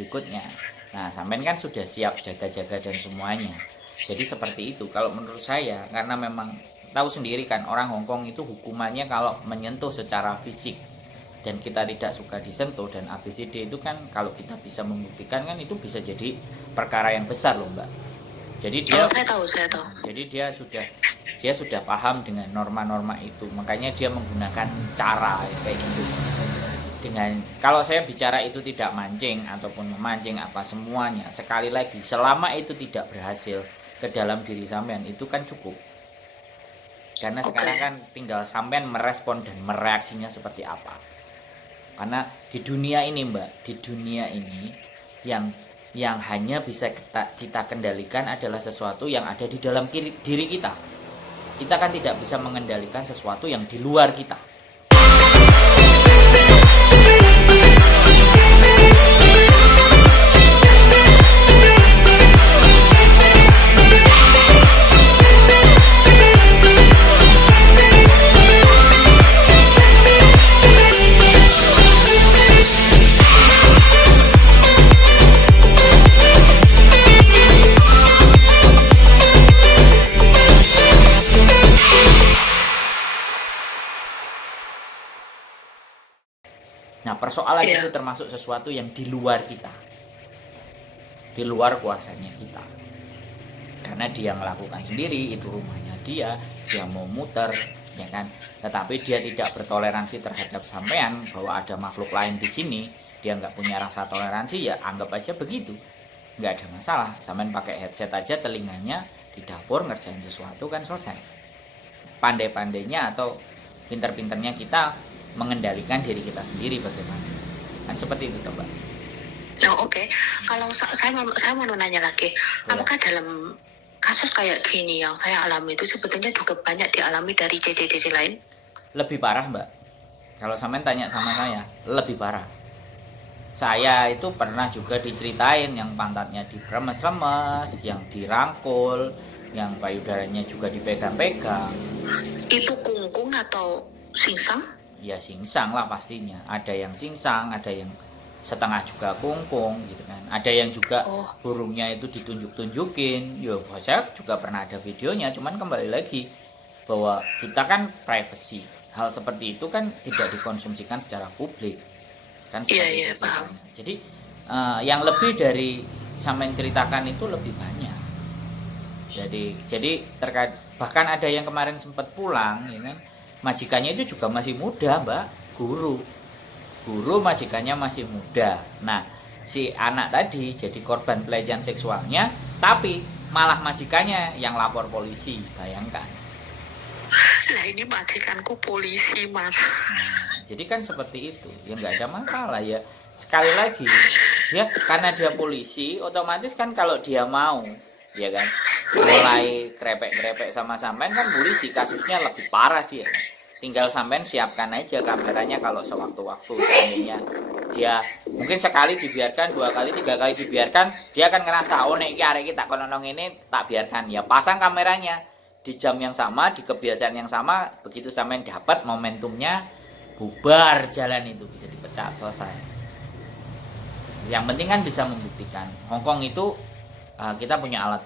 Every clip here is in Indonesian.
berikutnya. Nah, sampean kan sudah siap jaga-jaga dan semuanya. Jadi seperti itu kalau menurut saya, karena memang tahu sendiri kan orang Hongkong itu hukumannya kalau menyentuh secara fisik dan kita tidak suka disentuh dan ABCD itu kan kalau kita bisa membuktikan kan itu bisa jadi perkara yang besar loh Mbak. Jadi dia saya tahu. Jadi dia sudah paham dengan norma-norma itu, makanya dia menggunakan cara kayak gitu. Dengan kalau saya bicara itu tidak mancing ataupun memancing apa semuanya, sekali lagi selama itu tidak berhasil ke dalam diri sampean itu kan cukup. Karena sekarang kan tinggal sampean merespon dan mereaksinya seperti apa. Karena di dunia ini Mbak, di dunia ini yang hanya bisa kita kendalikan adalah sesuatu yang ada di dalam diri kita. Kita kan tidak bisa mengendalikan sesuatu yang di luar kita. Nah, persoalan itu termasuk sesuatu yang di luar kita, di luar kuasanya kita. Karena dia melakukan sendiri, itu rumahnya dia mau muter, ya kan. Tetapi dia tidak bertoleransi terhadap sampean bahwa ada makhluk lain di sini, dia nggak punya rasa toleransi, ya anggap aja begitu, nggak ada masalah. Sampean pakai headset aja telinganya di dapur ngerjain sesuatu kan selesai. Pandai-pandainya atau pinter-pinternya kita mengendalikan diri kita sendiri bagaimana, kan seperti itu Mbak. Oke. Kalau saya mau nanya lagi, apakah dalam kasus kayak gini yang saya alami itu sebetulnya juga banyak dialami dari JJ lain? Lebih parah Mbak, kalau sampean tanya sama saya, lebih parah. Saya itu pernah juga diceritain yang pantatnya diremes-remes, yang dirangkul, yang payudaranya juga dipegang-pegang. Itu kungkung atau singsang? Ya singsang lah pastinya. Ada yang singsang, ada yang setengah juga kungkung gitu kan. Ada yang juga burungnya itu ditunjuk-tunjukin. Ya saya juga pernah ada videonya, cuman kembali lagi bahwa kita kan privacy. Hal seperti itu kan tidak dikonsumsikan secara publik. Kan seperti itu. Jadi yang lebih dari sampean ceritakan itu lebih banyak. Jadi terkait bahkan ada yang kemarin sempat pulang ya kan. Majikannya itu juga masih muda Mbak, guru majikannya masih muda. Nah si anak tadi jadi korban pelecehan seksualnya, tapi malah majikannya yang lapor polisi, bayangkan. Nah ini majikanku polisi Mas. Jadi kan seperti itu, ya nggak ada masalah ya. Sekali lagi dia karena dia polisi, otomatis kan kalau dia mau ya kan mulai krepek-krepek sama sampean kan polisi, kasusnya lebih parah dia. Tinggal sampean siapkan aja kameranya kalau sewaktu-waktu seandainya dia mungkin sekali dibiarkan, 2 kali, 3 kali dibiarkan, dia akan ngerasa oh nek iki arek iki tak kononong ini tak biarkan. Ya pasang kameranya di jam yang sama, di kebiasaan yang sama, begitu sampean dapat momentumnya bubar jalan itu bisa dipecat selesai. Yang penting kan bisa membuktikan. Hongkong itu kita punya alat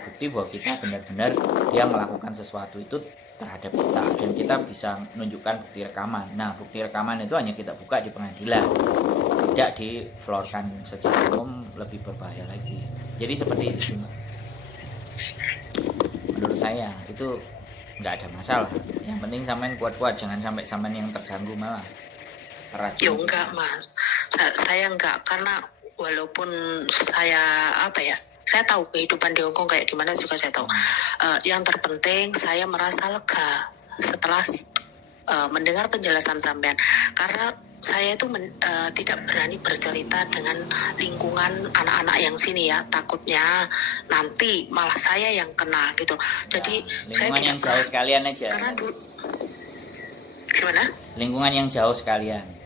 bukti bahwa kita benar-benar dia melakukan sesuatu itu terhadap kita dan kita bisa menunjukkan bukti rekaman. Nah bukti rekaman itu hanya kita buka di pengadilan, tidak diflorkan secara umum, lebih berbahaya lagi. Jadi seperti itu sih Mbak. Menurut saya itu nggak ada masalah. Yang penting sampean kuat-kuat, jangan sampai sampean yang terganggu malah Ya enggak Mas, saya enggak, karena walaupun saya saya tahu kehidupan di Hongkong kayak gimana juga saya tahu. Yang terpenting saya merasa lega setelah mendengar penjelasan sampean, karena saya itu tidak berani bercerita dengan lingkungan anak-anak yang sini ya, takutnya nanti malah saya yang kena gitu. Jadi saya tidak yang jauh sekalian aja. Karena gimana? Lingkungan yang jauh sekalian.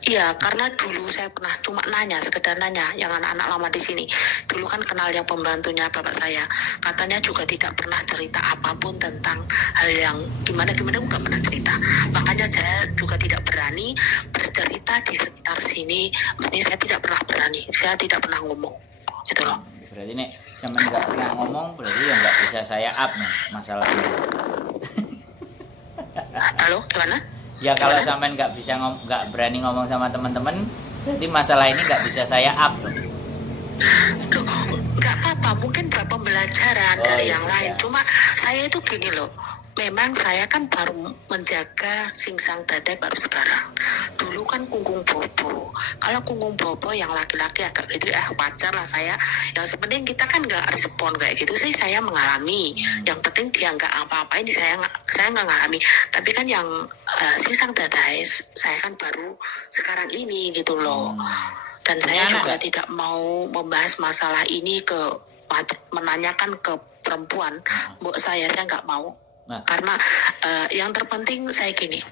Iya, karena dulu saya pernah cuma sekedar nanya yang anak-anak lama di sini. Dulu kan kenal yang pembantunya bapak saya. Katanya juga tidak pernah cerita apapun tentang hal yang gimana-gimana, nggak pernah cerita. Makanya saya juga tidak berani bercerita di sekitar sini. Maksudnya saya tidak berani. Saya tidak pernah ngomong, gitu loh. Berarti nek sampean nggak pernah ngomong, berarti ya nggak bisa saya up nih masalah ini. Halo, gimana? Ya kalau sampean nggak berani ngomong sama teman-teman, berarti masalah ini nggak bisa saya up. Tuh, nggak apa-apa, mungkin buat pembelajaran Oh, dari iya, yang lain. iya. Cuma saya itu gini loh, memang saya kan baru menjaga singsang dadai baru sekarang. Dulu kan kungkung bobo. Kalau kungkung bobo yang laki-laki agak gitu ya wajar lah saya. Yang penting kita kan nggak respon kayak gitu sih, saya mengalami. Yang penting dia nggak apa-apain, saya nggak ngalami. Tapi kan yang singsang dadai saya kan baru sekarang ini gitu loh. Dan saya Punya juga anak tidak mau membahas masalah ini menanyakan ke perempuan. Mbok saya nggak mau. Nah. Karena yang terpenting saya gini,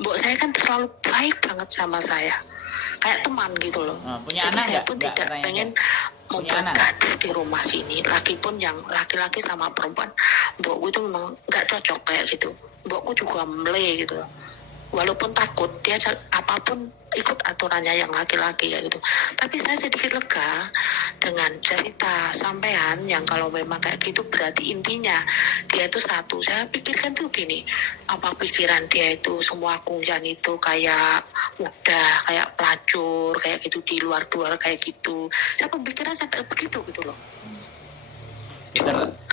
mbok saya kan terlalu baik banget sama saya, kayak teman gitu loh. Punya Jadi anak saya nggak? pun Nggak tidak pertanyaan pengen saya. Punya membuat anak? gaduh di rumah sini. Lagipun yang laki-laki sama perempuan, mbokku itu memang nggak cocok kayak gitu. Mbokku juga mele gitu loh. Walaupun takut, dia apapun ikut aturannya yang laki-laki kayak gitu. Tapi saya sedikit lega dengan cerita sampean yang kalau memang kayak gitu berarti intinya dia itu satu. Saya pikirkan tuh gini, apa pikiran dia itu semua kungyan itu kayak mudah, kayak pelacur, kayak gitu di luar kayak gitu. Saya pemikiran sampai begitu gitu loh.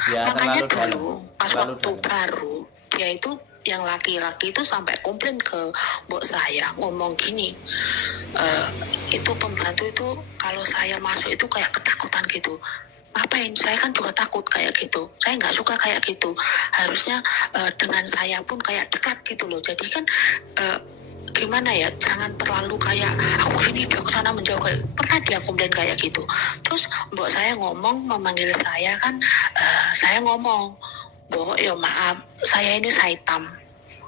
Makanya dulu pas waktu baru dia itu yang laki-laki itu sampai komplain ke mbok saya, ngomong gini, itu pembantu itu kalau saya masuk itu kayak ketakutan gitu. Ngapain? Saya kan juga takut kayak gitu. Saya nggak suka kayak gitu. Harusnya dengan saya pun kayak dekat gitu loh. Jadi kan gimana ya, jangan terlalu kayak aku sini dia kesana menjauh kayak. Pernah dia komplain kayak gitu. Terus mbok saya ngomong memanggil saya kan, saya ngomong, "Mbok, ya maaf, saya ini Saitam."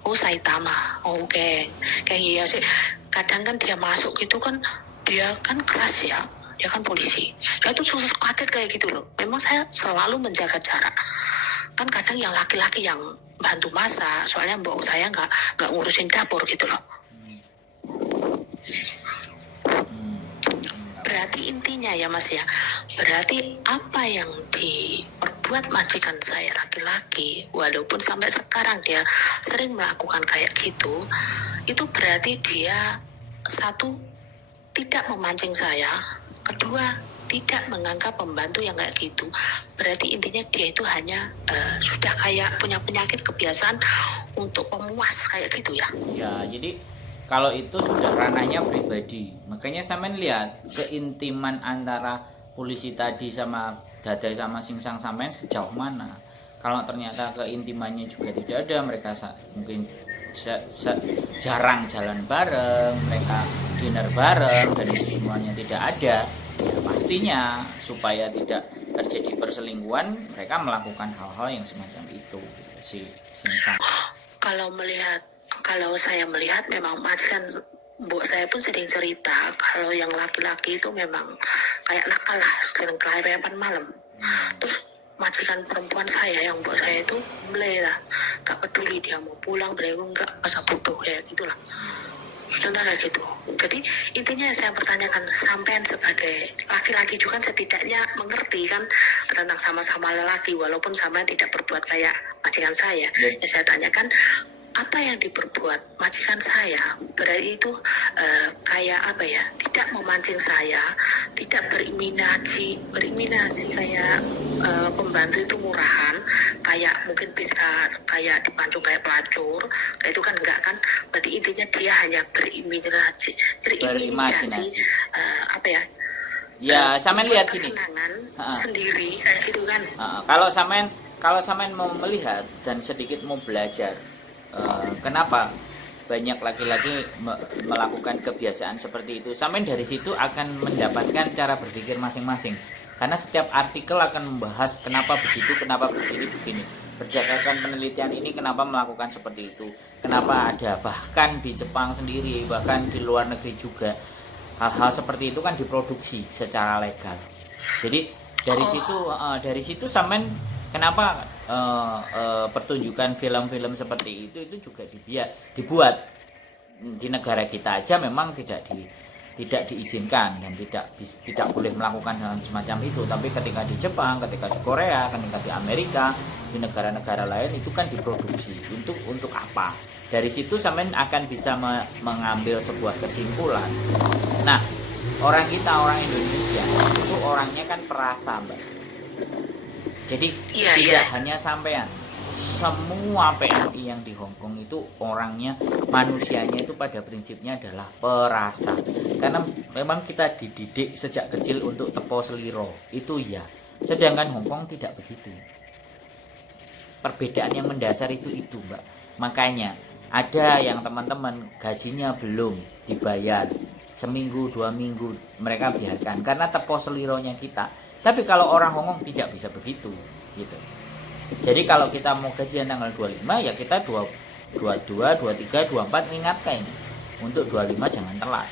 "Oh, Saitama." "Oh, kayak iya sih." Kadang kan dia masuk gitu kan, dia kan keras ya, dia kan polisi. Dia tuh susah kaget kayak gitu loh. Memang saya selalu menjaga jarak. Kan kadang yang laki-laki yang bantu masak, soalnya mbok saya nggak ngurusin dapur gitu loh. Berarti intinya ya Mas ya, berarti apa yang diperbuat majikan saya laki-laki, walaupun sampai sekarang dia sering melakukan kayak gitu, itu berarti dia satu, tidak memancing saya, kedua, tidak menganggap pembantu yang kayak gitu. Berarti intinya dia itu hanya sudah kayak punya penyakit kebiasaan untuk pemuas kayak gitu ya. Ya, jadi kalau itu sudah ranahnya pribadi. Makanya sampean lihat keintiman antara polisi tadi sama dadai sama singsang sampean sejauh mana. Kalau ternyata keintimannya juga tidak ada, mereka mungkin jarang jalan bareng, mereka dinner bareng, dan itu semuanya tidak ada, ya pastinya supaya tidak terjadi perselingkuhan mereka melakukan hal-hal yang semacam itu si singsang. Kalau saya melihat memang majikan mbok saya pun sering cerita kalau yang laki-laki itu memang kayak nakal lah, sering kelayapan malam. Terus majikan perempuan saya yang mbok saya itu beli lah, gak peduli dia mau pulang beli enggak, masa bodoh kayak gitulah. Sudah kayak gitu. Jadi intinya saya pertanyakan, sampean sebagai laki-laki juga setidaknya mengerti kan tentang sama-sama lelaki, walaupun sampean tidak berbuat kayak majikan saya. Ya saya tanyakan, apa yang diperbuat majikan saya berarti itu kayak apa ya, tidak memancing saya, tidak beriminasi kayak pembantu itu murahan, kayak mungkin bisa kayak dipancung kayak pelacur, kayak itu kan enggak kan. Berarti intinya dia hanya berimajinasi apa ya, ya sampean lihat gini sendiri kayak gitu kan. Kalau sampean mau melihat dan sedikit mau belajar, kenapa banyak laki-laki melakukan kebiasaan seperti itu, sampean dari situ akan mendapatkan cara berpikir masing-masing. Karena setiap artikel akan membahas kenapa begitu, kenapa begini. Berdasarkan penelitian ini kenapa melakukan seperti itu, kenapa ada, bahkan di Jepang sendiri, bahkan di luar negeri juga hal-hal seperti itu kan diproduksi secara legal. Jadi dari situ sampean kenapa pertunjukan film-film seperti itu juga dibuat di negara kita aja memang tidak tidak diizinkan dan tidak boleh melakukan hal semacam itu. Tapi ketika di Jepang, ketika di Korea, ketika di Amerika, di negara-negara lain itu kan diproduksi untuk apa? Dari situ sampean akan bisa mengambil sebuah kesimpulan. Nah, orang Indonesia itu orangnya kan perasa, Mbak. Jadi tidak hanya sampean, semua PMI yang di Hong Kong itu orangnya, manusianya itu pada prinsipnya adalah perasa. Karena memang kita dididik sejak kecil untuk tepo seliro, itu ya. Sedangkan Hong Kong tidak begitu. Perbedaan yang mendasar itu Mbak. Makanya ada yang teman-teman gajinya belum dibayar, seminggu 2 minggu mereka biarkan karena tepo selironya kita. Tapi kalau orang Hong Kong tidak bisa begitu gitu. Jadi kalau kita mau gajian tanggal 25 ya kita 22, 23, 24 ingatkan untuk 25 jangan telat.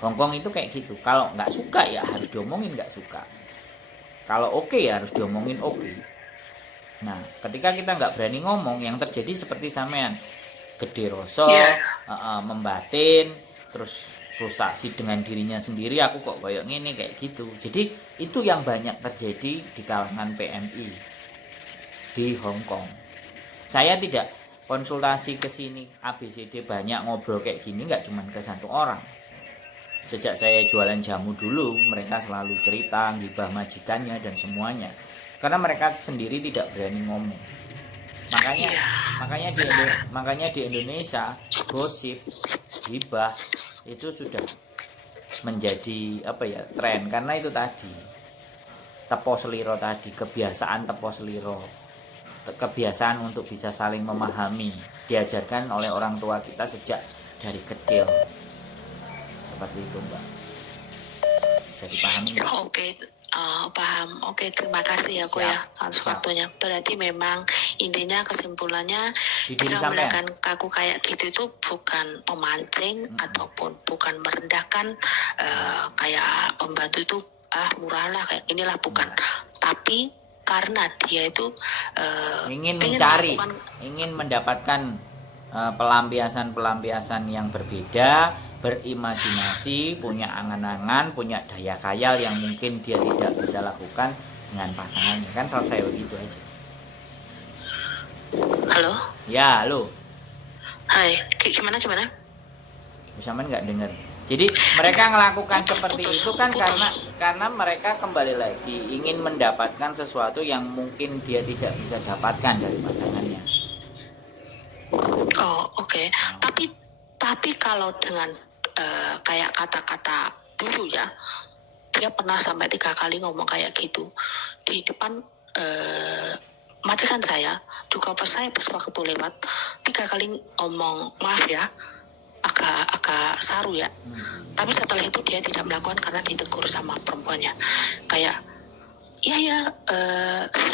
Hong Kong itu kayak gitu. Kalau nggak suka ya harus diomongin nggak suka. Kalau oke ya harus diomongin oke. Nah, ketika kita nggak berani ngomong, yang terjadi seperti sampean gede rasa, membatin, terus frustasi dengan dirinya sendiri, aku kok kayak gini kayak gitu. Jadi itu yang banyak terjadi di kalangan PMI di Hong Kong. Saya tidak konsultasi ke sini ABCD banyak ngobrol kayak gini nggak cuma ke satu orang. Sejak saya jualan jamu dulu, mereka selalu cerita gibah majikannya dan semuanya. Karena mereka sendiri tidak berani ngomong. Makanya di Indonesia gosip, gibah itu sudah menjadi tren karena itu tadi. Tepo seliro tadi, kebiasaan tepo seliro. Kebiasaan untuk bisa saling memahami diajarkan oleh orang tua kita sejak dari kecil. Seperti itu, Mbak. Bisa dipahami? Oke, paham. Oke, terima kasih ya, Ko ya atas waktunya. Berarti memang intinya kesimpulannya jika melakukan kaku kayak gitu itu bukan memancing ataupun bukan merendahkan kayak pembantu itu murah lah kayak inilah, bukan. Tapi karena dia itu ingin mencari, ingin mendapatkan pelampiasan yang berbeda, berimajinasi, punya angan-angan, punya daya khayal yang mungkin dia tidak bisa lakukan dengan pasangannya. Kan selesai begitu aja. Halo? Ya, halo. Hai, gimana? Sampean nggak dengar. Jadi mereka melakukan seperti itu kan karena mereka kembali lagi ingin mendapatkan sesuatu yang mungkin dia tidak bisa dapatkan dari pasangannya. Oh, oke. Tapi kalau dengan kayak kata-kata dulu ya, dia pernah sampai 3 kali ngomong kayak gitu di depan majikan saya juga. Pas waktu lewat 3 kali ngomong, maaf ya, agak saru ya. Tapi setelah itu dia tidak melakukan karena ditegur sama perempuannya. Kayak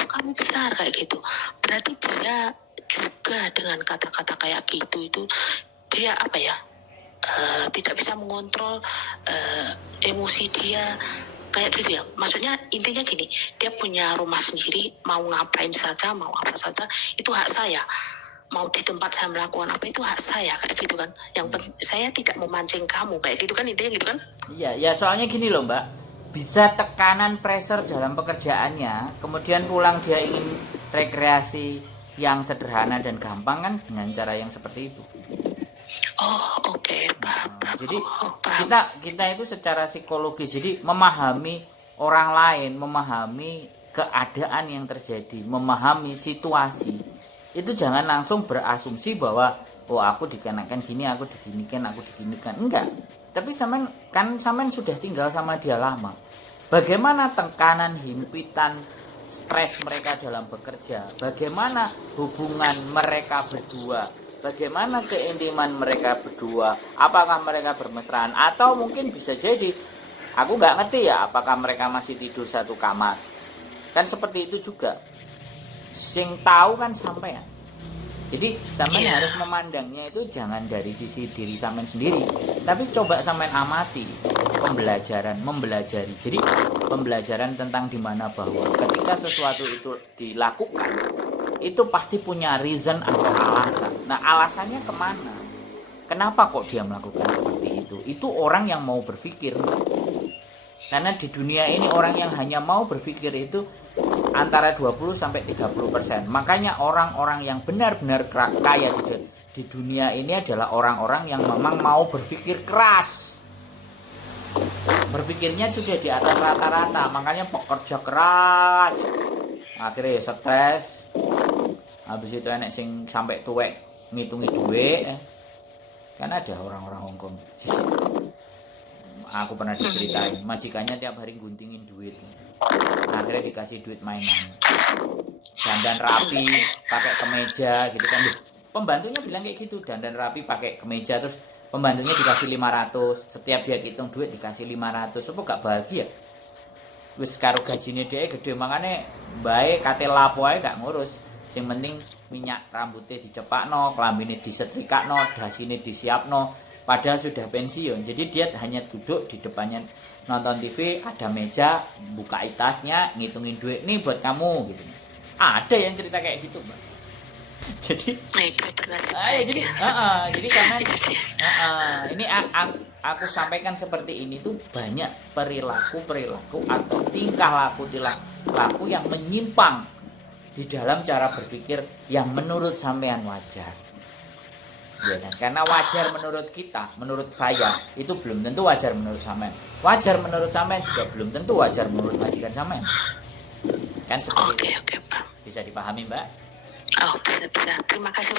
kamu besar kayak gitu. Berarti dia juga dengan kata-kata kayak gitu itu dia tidak bisa mengontrol emosi dia kayak gitu ya. Maksudnya intinya gini, dia punya rumah sendiri, mau ngapain saja, mau apa saja itu hak saya. Mau di tempat saya melakukan apa itu hak saya kayak gitu kan. Yang saya tidak memancing kamu kayak gitu kan, intinya gitu kan. Iya, soalnya gini loh, Mbak. Bisa tekanan pressure dalam pekerjaannya, kemudian pulang dia ingin rekreasi yang sederhana dan gampang kan dengan cara yang seperti itu. Oh, oke. Jadi kita itu secara psikologis, jadi memahami orang lain, memahami keadaan yang terjadi, memahami situasi. Itu jangan langsung berasumsi bahwa aku dikenakan gini, aku diginikan. Enggak. Tapi sampean sudah tinggal sama dia lama. Bagaimana tekanan, himpitan, stres mereka dalam bekerja? Bagaimana hubungan mereka berdua? Bagaimana keintiman mereka berdua? Apakah mereka bermesraan? Atau mungkin bisa jadi, aku nggak ngerti ya, apakah mereka masih tidur satu kamar? Kan seperti itu juga. Sing tahu kan sampean. Jadi sampean harus memandangnya itu jangan dari sisi diri sampean sendiri, tapi coba sampean amati mempelajari. Jadi pembelajaran tentang dimana bahwa ketika sesuatu itu dilakukan itu pasti punya reason atau alasan. Nah, alasannya kemana? Kenapa kok dia melakukan seperti itu? itu orang yang mau berpikir. Karena di dunia ini orang yang hanya mau berpikir itu antara 20 sampai 30%. Makanya orang-orang yang benar-benar kaya di dunia ini adalah orang-orang yang memang mau berpikir keras. Berpikirnya sudah di atas rata-rata, makanya pekerja keras. Akhirnya ya stres. Habis itu enek sing sampai tuwek ngitungi duit. Kan ada orang-orang Hongkong. Aku pernah diceritain, majikannya tiap hari guntingin duit. Akhirnya dikasih duit mainan. Dandan rapi, pakai kemeja gitu kan. Pembantunya bilang kayak gitu, dandan rapi pakai kemeja, terus pembantunya dikasih 500. Setiap dia hitung duit dikasih 500. Apa gak bahagia? Wis karo gajine dia gede, makanya bae kate lapo ae gak ngurus. Yang penting minyak rambutnya dicepakno, klambine disetrikakno, dasine disiapno. Padahal sudah pensiun, jadi dia hanya duduk di depannya nonton TV, ada meja, buka tasnya, ngitungin duit nih buat kamu gitu. Ada yang cerita kayak gitu, Mbak. Jadi, jadi karena ini aku sampaikan seperti ini tuh banyak perilaku atau tingkah laku yang menyimpang di dalam cara berpikir yang menurut sampean wajar. Ya kan? Karena wajar menurut kita, menurut saya itu belum tentu wajar menurut sampean. Wajar menurut sampean juga belum tentu wajar menurut majikan sampean. Kan seperti itu. Oke, Pak. Bisa dipahami, Mbak? Oh, bisa. Terima kasih.